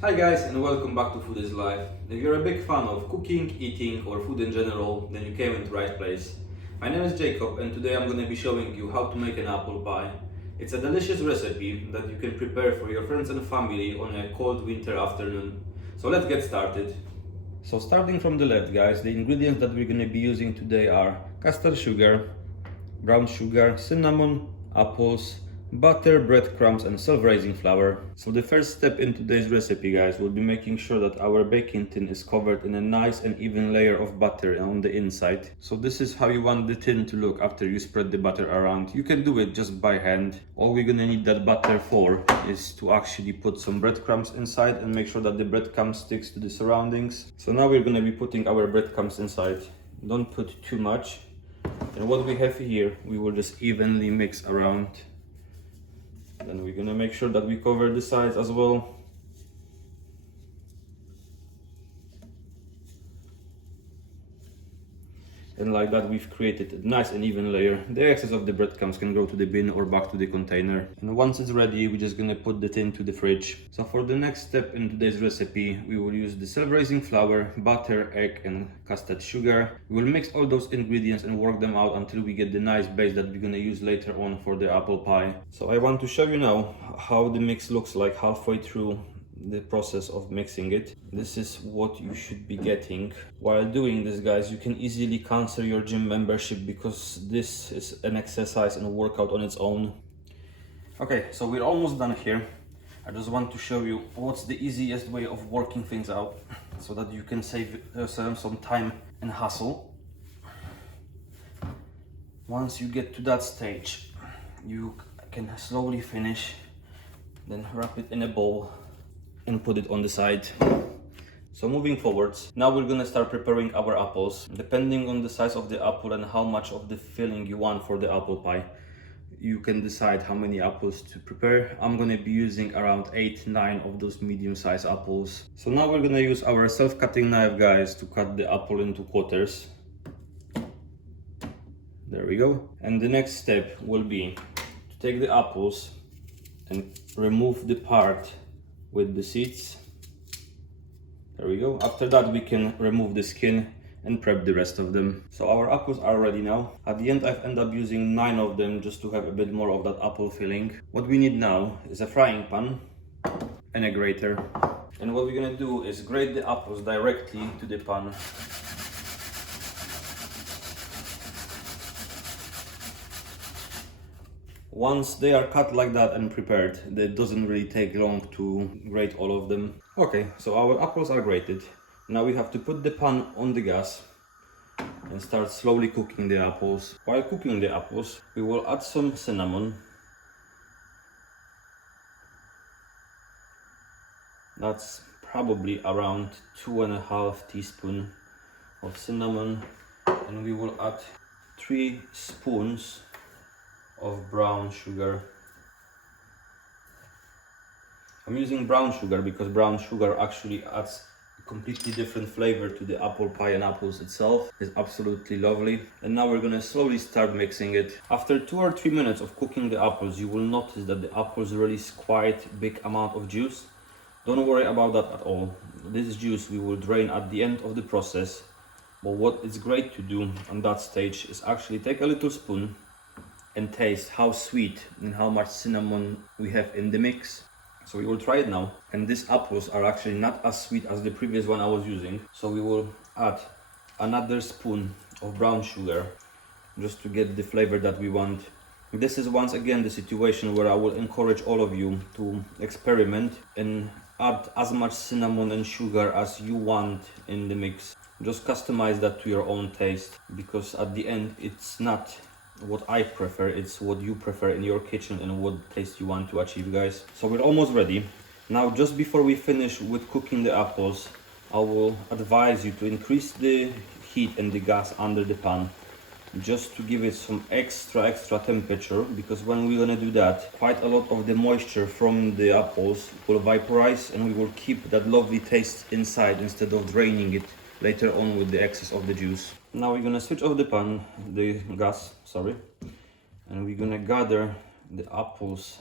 Hi guys, and welcome back to Food is Life. If you're a big fan of cooking, eating or food in general, then you came in the right place. My name is Jacob and today I'm going to be showing you how to make an apple pie. It's a delicious recipe that you can prepare for your friends and family on a cold winter afternoon. So let's get started. So starting from the left guys, the ingredients that we're going to be using today are custard sugar, brown sugar, cinnamon, apples, butter, breadcrumbs and self-raising flour. So the first step in today's recipe guys will be making sure that our baking tin is covered in a nice and even layer of butter on the inside. So this is how you want the tin to look after you spread the butter around. You can do it just by hand. All we're gonna need that butter for is to actually put some breadcrumbs inside and make sure that the breadcrumbs sticks to the surroundings. So now we're gonna be putting our breadcrumbs inside. Don't put too much. And what we have here, we will just evenly mix around. Then we're gonna make sure that we cover the sides as well. And like that we've created a nice and even layer. The excess of the breadcrumbs can go to the bin or back to the container. And once it's ready, we're just gonna put the tin to the fridge. So for the next step in today's recipe, we will use the self-raising flour, butter, egg and custard sugar. We will mix all those ingredients and work them out until we get the nice base that we're gonna use later on for the apple pie. So I want to show you now how the mix looks like halfway through the process of mixing it. This is what you should be getting. While doing this guys, you can easily cancel your gym membership because this is an exercise and a workout on its own. Okay, so we're almost done here. I just want to show you what's the easiest way of working things out so that you can save yourself some time and hassle. Once you get to that stage, you can slowly finish, then wrap it in a bowl and put it on the side. So moving forwards, now we're gonna start preparing our apples. Depending on the size of the apple and how much of the filling you want for the apple pie, you can decide how many apples to prepare. I'm gonna be using around 8-9 of those medium-sized apples. So now we're gonna use our self-cutting knife guys to cut the apple into quarters. There we go. And the next step will be to take the apples and remove the part with the seeds. There we go. After that we can remove the skin and prep the rest of them. So our apples are ready now. At the end I've ended up using 9 of them just to have a bit more of that apple filling. What we need now is a frying pan and a grater. And what we're gonna do is grate the apples directly to the pan. Once they are cut like that and prepared, it doesn't really take long to grate all of them. Okay, so our apples are grated. Now we have to put the pan on the gas and start slowly cooking the apples. While cooking the apples, we will add some cinnamon. That's probably around 2.5 teaspoons of cinnamon. And we will add 3 spoons of brown sugar. I'm using brown sugar because brown sugar actually adds a completely different flavor to the apple pie and apples itself. It's absolutely lovely. And now we're gonna slowly start mixing it. After 2 or 3 minutes of cooking the apples, you will notice that the apples release quite a big amount of juice. Don't worry about that at all. This juice we will drain at the end of the process. But what is great to do on that stage is actually take a little spoon and taste how sweet and how much cinnamon we have in the mix. So we will try it now. And these apples are actually not as sweet as the previous one I was using. So we will add another spoon of brown sugar just to get the flavor that we want. This is once again the situation where I will encourage all of you to experiment and add as much cinnamon and sugar as you want in the mix. Just customize that to your own taste, because at the end it's not what I prefer, it's what you prefer in your kitchen and what taste you want to achieve guys. So we're almost ready. Now just before we finish with cooking the apples, I will advise you to increase the heat and the gas under the pan just to give it some extra temperature, because when we're gonna do that, quite a lot of the moisture from the apples will vaporize and we will keep that lovely taste inside instead of draining it later on with the excess of the juice. Now we're gonna switch off the gas, and we're gonna gather the apples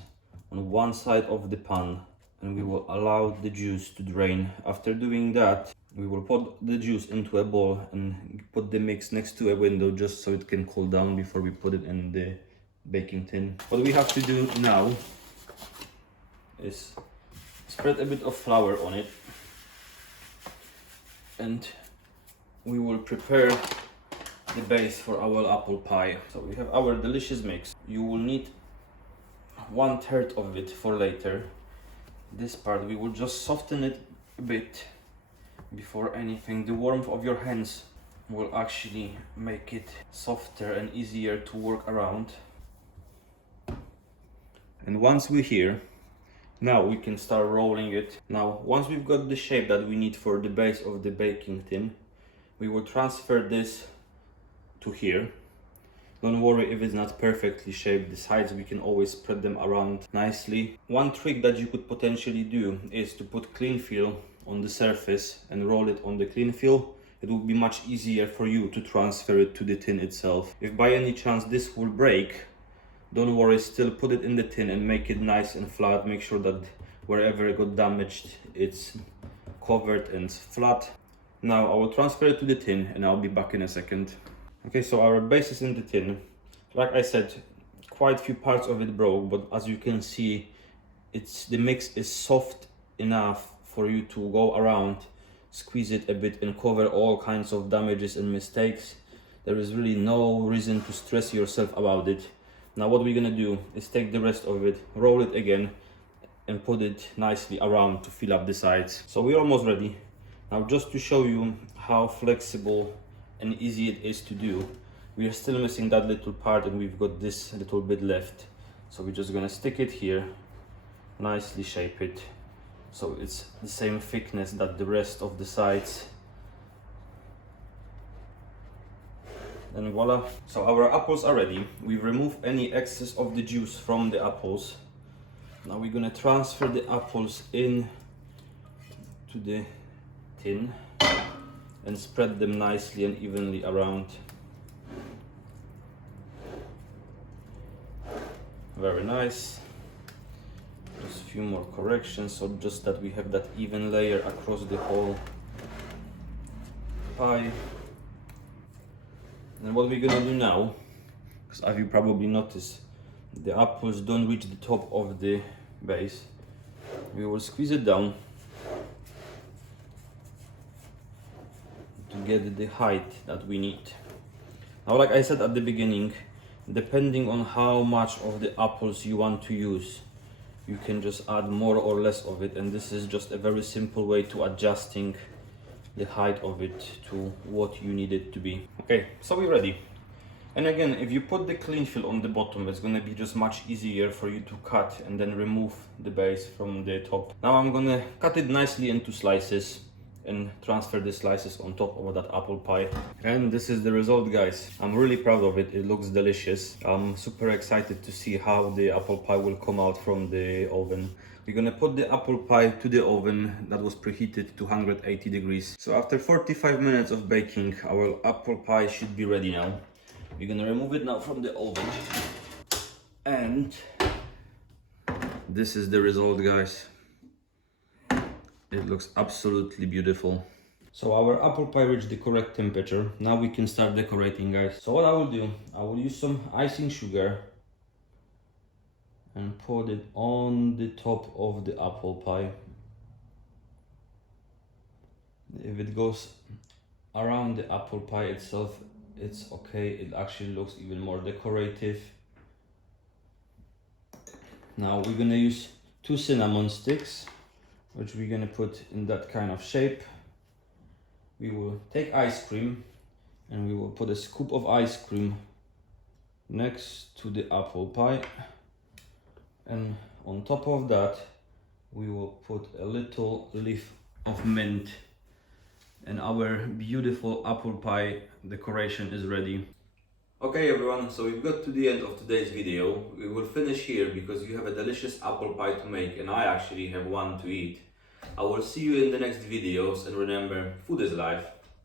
on one side of the pan and we will allow the juice to drain. After doing that, we will put the juice into a bowl and put the mix next to a window just so it can cool down before we put it in the baking tin. What we have to do now is spread a bit of flour on it, and we will prepare the base for our apple pie. So we have our delicious mix. You will need 1/3 of it for later. This part we will just soften it a bit before anything. The warmth of your hands will actually make it softer and easier to work around. And once we're here, now we can start rolling it. Now, once we've got the shape that we need for the base of the baking tin, we will transfer this to here. Don't worry if it's not perfectly shaped. The sides, we can always spread them around nicely. One trick that you could potentially do is to put cling film on the surface and roll it on the cling film. It will be much easier for you to transfer it to the tin itself. If by any chance this will break, don't worry, still put it in the tin and make it nice and flat. Make sure that wherever it got damaged, it's covered and flat. Now I will transfer it to the tin and I'll be back in a second. Okay, so our base is in the tin. Like I said, quite a few parts of it broke, but as you can see, the mix is soft enough for you to go around, squeeze it a bit and cover all kinds of damages and mistakes. There is really no reason to stress yourself about it. Now what we're gonna do is take the rest of it, roll it again, and put it nicely around to fill up the sides. So we're almost ready. Now just to show you how flexible and easy it is to do, we are still missing that little part and we've got this little bit left. So we're just gonna stick it here, nicely shape it so it's the same thickness that the rest of the sides. And voila! So our apples are ready. We've removed any excess of the juice from the apples. Now we're gonna transfer the apples in to the tin and spread them nicely and evenly around. Very nice. Just a few more corrections, so just that we have that even layer across the whole pie. And what we're gonna do now, because as you probably noticed, the apples don't reach the top of the base, we will squeeze it down to get the height that we need. Now, like I said at the beginning, depending on how much of the apples you want to use, you can just add more or less of it, and this is just a very simple way to adjusting the height of it to what you need it to be. Okay, so we're ready. And again, if you put the cling film on the bottom, it's gonna be just much easier for you to cut and then remove the base from the top. Now I'm gonna cut it nicely into slices and transfer the slices on top of that apple pie. And this is the result, guys. I'm really proud of it. It looks delicious. I'm super excited to see how the apple pie will come out from the oven. We're gonna put the apple pie to the oven that was preheated to 180 degrees. So after 45 minutes of baking, our apple pie should be ready now. We're gonna remove it now from the oven. And this is the result, guys. It looks absolutely beautiful. So our apple pie reached the correct temperature. Now we can start decorating, guys. So what I will do, I will use some icing sugar and put it on the top of the apple pie. If it goes around the apple pie itself, it's okay. It actually looks even more decorative. Now we're gonna use 2 cinnamon sticks, which we're gonna put in that kind of shape. We will take ice cream and we will put a scoop of ice cream next to the apple pie, and on top of that we will put a little leaf of mint, and our beautiful apple pie decoration is ready. Okay everyone, so we've got to the end of today's video. We will finish here because you have a delicious apple pie to make and I actually have one to eat. I will see you in the next videos, and remember, food is life.